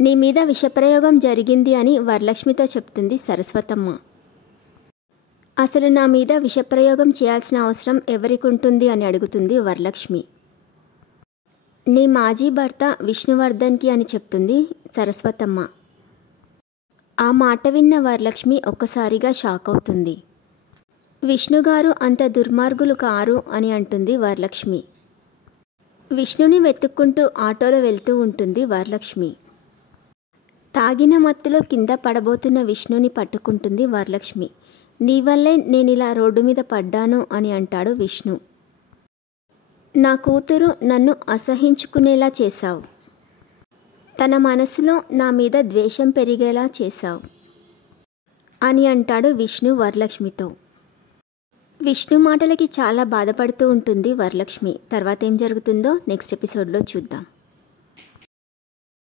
నీ మీద విషప్రయోగం జరిగింది అని వరలక్ష్మితో చెప్తుంది సరస్వతమ్మ. అసలు నా మీద విషప్రయోగం చేయాల్సిన అవసరం ఎవరికి ఉంటుంది అని అడుగుతుంది వరలక్ష్మి. నీ మాజీ భర్త విష్ణువర్ధన్కి అని చెప్తుంది సరస్వతమ్మ. ఆ మాట విన్న వరలక్ష్మి ఒక్కసారిగా షాక్ అవుతుంది. విష్ణుగారు అంత దుర్మార్గులు కారు అని అంటుంది వరలక్ష్మి. విష్ణుని వెతుక్కుంటూ ఆటోలో వెళ్తూ ఉంటుంది వరలక్ష్మి. తాగిన మత్తులో కింద పడబోతున్న విష్ణుని పట్టుకుంటుంది వరలక్ష్మి. నీ వల్లే నేను ఇలా రోడ్డు మీద పడ్డాను అని అంటాడు విష్ణు. నా కూతురు నన్ను అసహించుకునేలా చేశావు. తన మనసులో నా మీద ద్వేషం పెరిగేలా చేశావు అని అంటాడు విష్ణు వరలక్ష్మితో. విష్ణు మాటలకి చాలా బాధపడుతూ ఉంటుంది వరలక్ష్మి. తర్వాత ఏం జరుగుతుందో నెక్స్ట్ ఎపిసోడ్లో చూద్దాం.